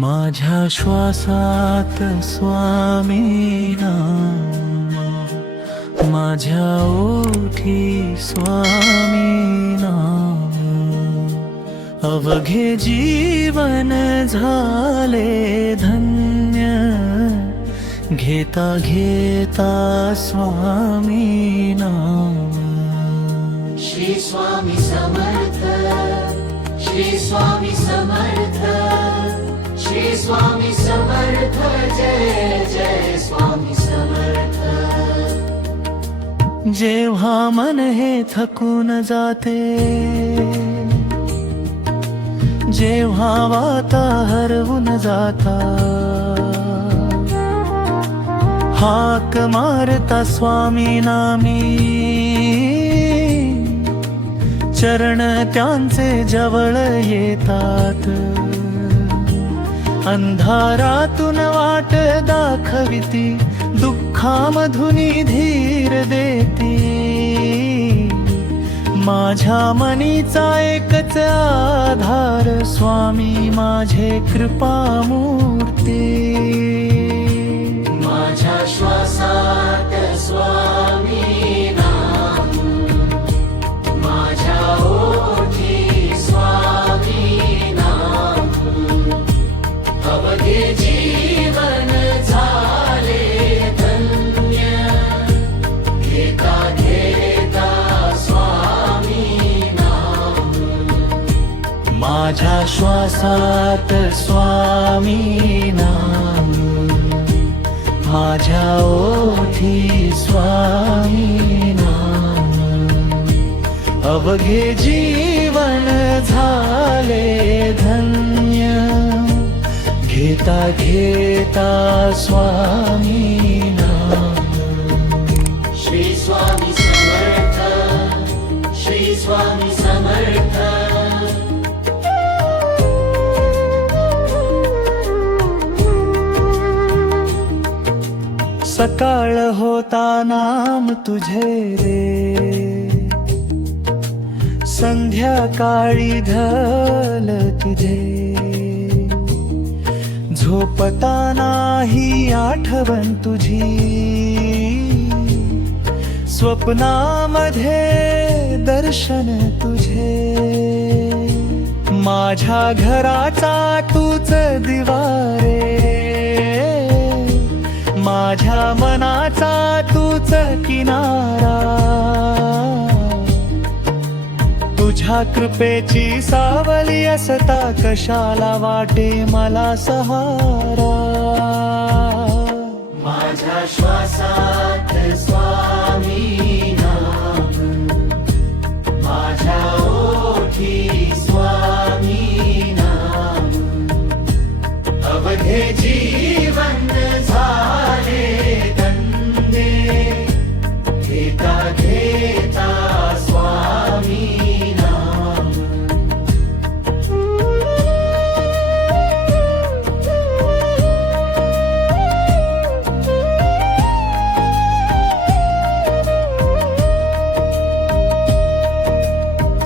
माझ्या श्वासात स्वामी नाम, माझ्या ओठी स्वामी नाम, अवघे जीवन झाले धन्य, घेता घेता स्वामी नाम. श्री स्वामी समर्थ, श्री स्वामी समर्थ, श्री स्वामी समर्थ, जय जय स्वामी समर्थ. जेव्हा मन हे थकून जाते, जेव्हा वाता हरवून जाता, हाक मारता स्वामी नामी, चरण त्यांचे जवळ येतात. अंधारातून वाट दाखविती, दुःखामधुनी धीर देती. माझ्या मनीचा एकच आधार, स्वामी माझे कृपामूर्ती. माझ्या श्वासात स्वामी नाम, माझ्या ओठी स्वामी नाम, अवघे जीवन झाले धन्य, घेता घेता स्वामी नाम. माझ्या श्वासात स्वामी नाम, माझ्या ओठी स्वामी नाम, अवघे जीवन झाले धन्य, घेता घेता स्वामी नाम. श्री स्वामी समर्थ, श्री स्वामी समर्थ. सकाळ होता नाम तुझे रे, संध्याकाळी ढल तुझे, झोपता नाही आठवण तुझी, स्वप्नामध्ये दर्शन तुझे. माझ्या घराचा तूच दिवा रे, माझ्या मनाचा तूच किनारा. तुझ्या कृपेची सावली असता, कशाला वाटे मला सहारा. माझ्या श्वासात स्वामी नाम, माझ्या ओठी स्वामी नाम, अवघे जीवन झाले धन्य, घेता घेता स्वामी नाम.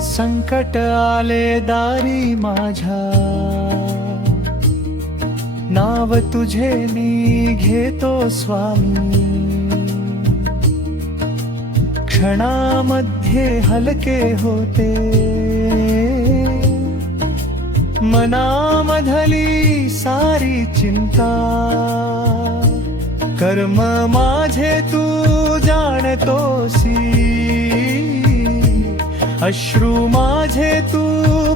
संकट आले दारी माझ्या, नाव तुझे मी घेतो स्वामी. क्षणामध्ये हलके होते, मनामधली सारी चिंता. कर्म माझे तू जाणतोसी, अश्रू माझे तू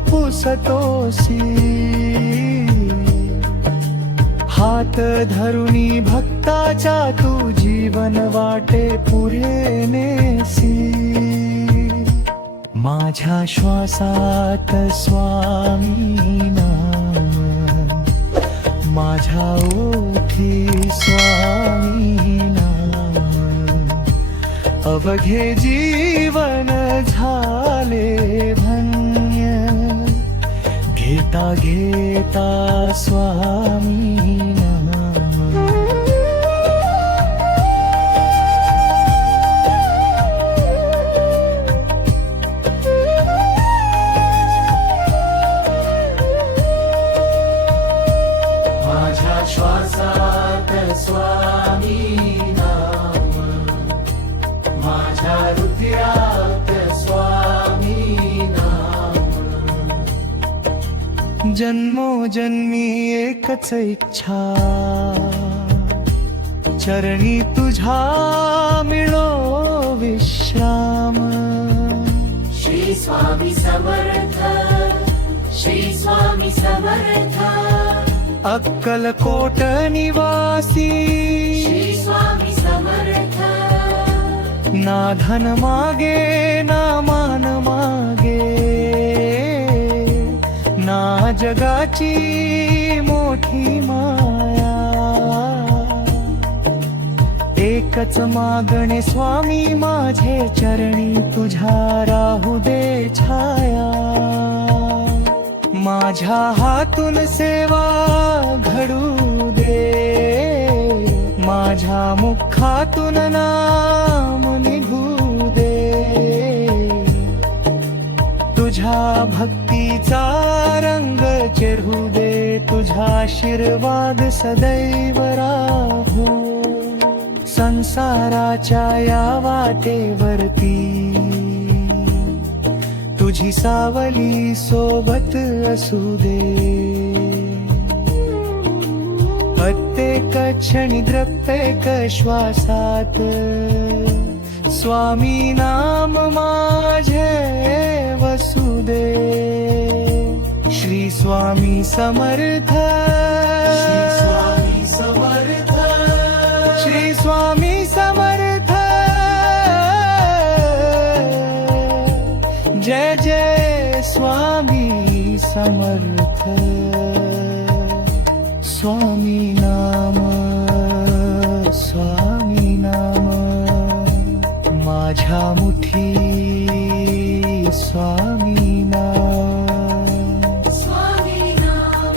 पुसतोसी. हात धरुनी भक्ताच्या तू जीवन वाटे पुढे नेसी. माझ्या श्वासात स्वामी नाम, माझ्या ओठी स्वामी नाम, अवघे जीवन झाले धन्य, घेता घेता स्वामी नाम. श्वासात स्वामी नाम, माझ्या हृदयात स्वामी नाम. जन्मोजन्मी एकच इच्छा, चरणी तुझा मिळो विश्राम. श्री स्वामी समर्थ, श्री स्वामी समर्थ. अक्कलकोट निवासी, श्री स्वामी समर्थ. ना धन मागे ना मान मागे, ना जगाची मोठी माया. एकच मागणे स्वामी माझे चरणी तुझ्या राहू दे छाया. माझ्या हातून सेवा घडू दे, माझ्या मुखातून नाम निघू दे. तुझ्या भक्तीचा रंग चढू दे, तुझा आशीर्वाद सदैव राहू. संसाराच्या या वाटेवरती तुझी सावली सोबत असू दे. प्रत्येक क्षणी प्रत्येक श्वासात स्वामी नाम माझे वसू दे. श्री स्वामी समर्थ, श्री स्वामी समर्थ. श्री स्वामी समर्थ. जय जय स्वामी समर्थ. स्वामी नाम, स्वामी नाम. माझ्या मुठी स्वामी नाम. स्वामी नाम,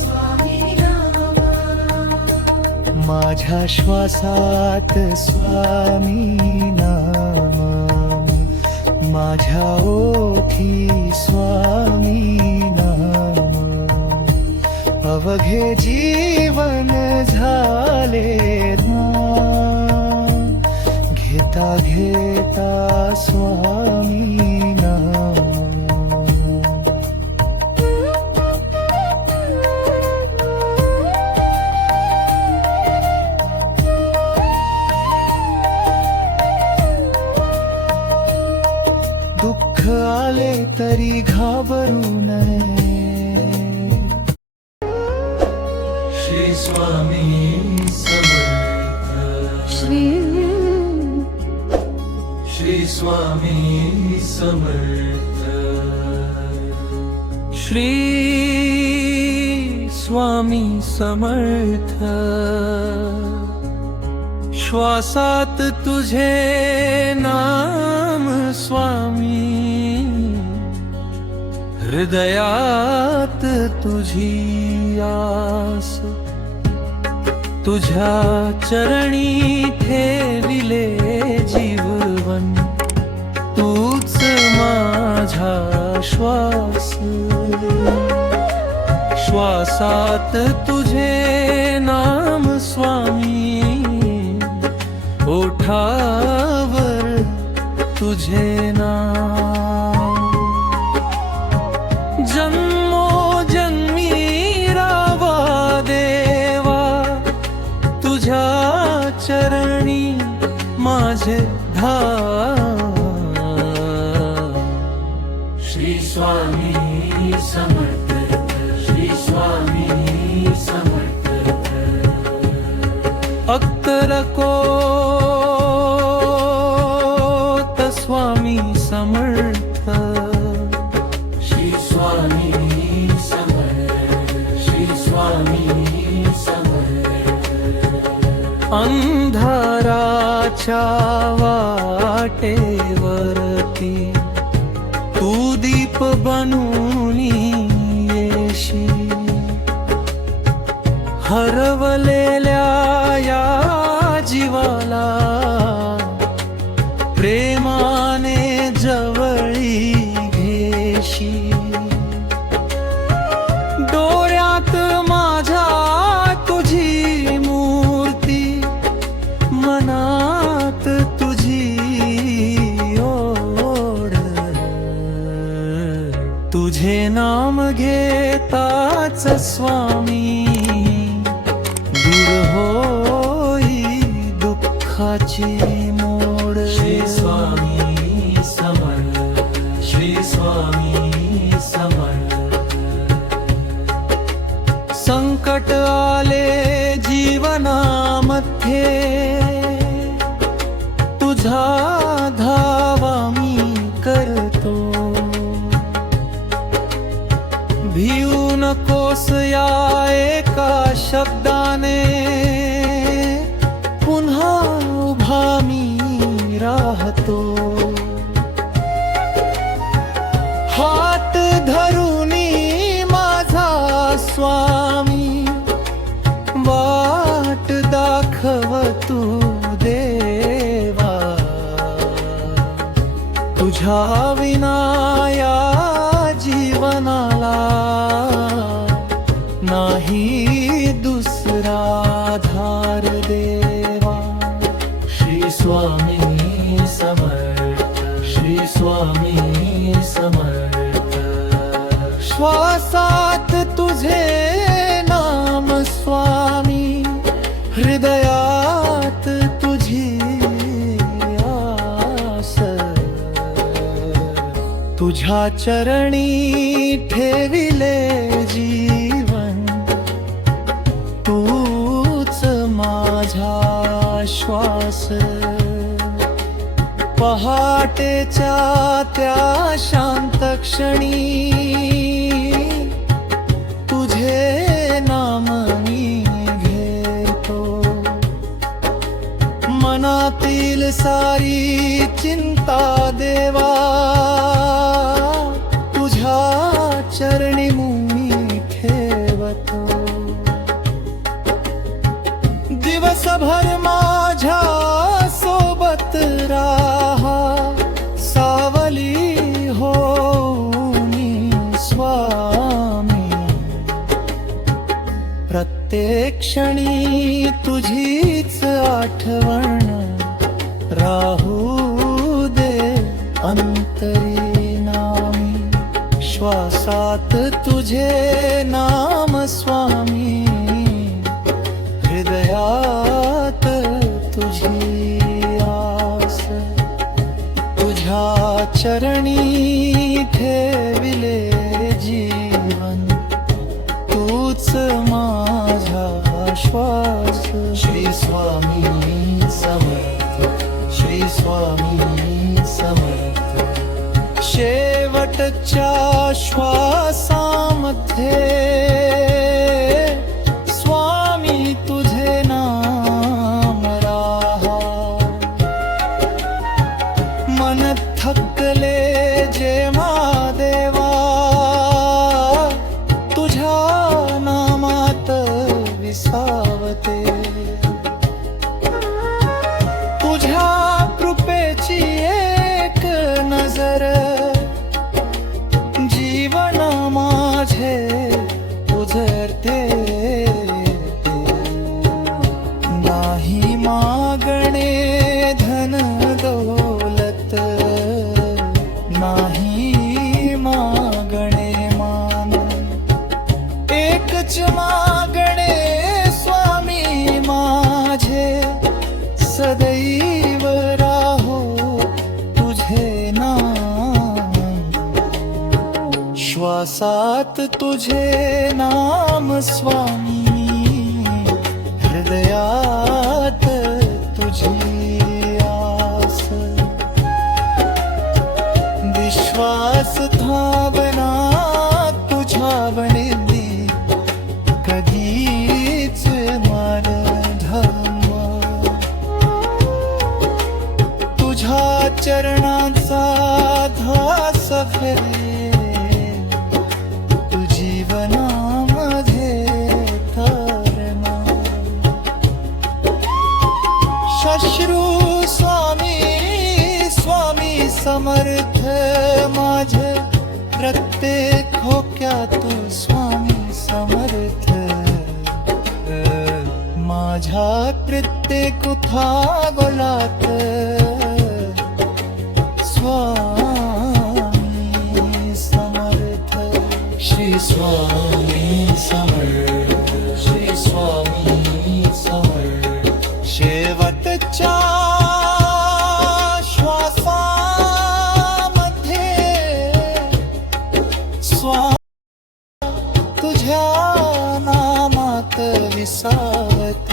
स्वामी नाम. माझ्या श्वासात स्वामी नाम, माझ्या ओठी स्वामी नाम. अवघे जीवन झाले ना, घेता घेता स्वामी नाम. दुःख आले तरी घाबरू नये. श्री स्वामी समर्थ. श्री श्री स्वामी समर्थ. श्री स्वामी समर्थ. श्वासात तुझे नाम स्वामी, हृदयात तुझी आस. तुझ्या चरणी ठेविले जीवन, तूच माझा श्वास. श्वासात तुझे नाम स्वामी, ओठावर तुझे नाम. जन्मोजन्मी रावा देवा, तुझ्या चरणी माझे धाम. श्री स्वामी समर्थ, श्री स्वामी समर्थ. अक्कलकोट स्वामी समर्थ. श्री स्वामी समर्थ, श्री स्वामी समर्थ. अंधाराच्या वाटेवरती तू दीप बनून येशी. हरवलेल्या या जीवाला प्रेमाने जवळी घेशी. डोळ्यात माझ्या तुझ्याच स्वामी दूर होई दुःखाची मोड. श्री स्वामी समर्थ, श्री स्वामी समर्थ. संकट आले जीवनामध्ये तुझा धावा मी करतो. भिऊ नकोस या एका शब्दाने पुन्हा उभा मी राहतो. हात धरूनी माझा स्वामी वाट दाखव तू देवा. तुझ्या विना या जीवनाला नाही दुसरा आधार देवा. श्री स्वामी समर्थ, श्री स्वामी समर्थ. श्वासात तुझे नाम स्वामी, हृदयात तुझी आस. तुझ्या चरणी ठेविले जीवन, तूच माझा श्वास. पहाटेच्या त्या शांत क्षणी तुझे नाम मी घेतो. मनातील सारी चिंता देवा तुझ्या चरणी मी ठेवतो. दिवसभर माझ्या सोबत राहा, सावली होऊनी स्वामी. प्रत्येक क्षणी तुझीच आठवण राहू दे अंतरी नामी. श्वासात तुझे नाम स्वामी, हृदयात तुझी आस. तुझ्या चरणी ठेविले जीवन, तूच माझा श्वास. श्री स्वामी समर्थ, श्री स्वामी समर्थ. शेवटच्या श्वासामध्ये स्वामी तुझे नाम राहा. मन थकले जेव्हा देवा तुझ्या नामात विसावते. तुझ्या कृपेची एक नजर जीवन माझे उजळते. नाही मागणे धन दौलत, नाही मागणे मान. एकच मागणे स्वामी माझे, सदैव राहो तुझे नाम. श्वासात तुझे नाम स्वामी, हृदयात तुझी आस. विश्वास भावना तुझ्या बनली, कधीच मन धर्म. तुझ्या चरणांचा ध्यास फिरे, तू जीवनामध्ये तरना. श्श्रू स्वामी स्वामी समर्थ. माझे प्रत्येक खोक्यात स्वामी समर्थ. माझ्या प्रत्येक उठावलात स्वामी समर्थ. श्री स्वामी समर्थ श्री स्वामी समर्थ शेवटच्या श्वासामध्ये तुझ्या नामात विसावते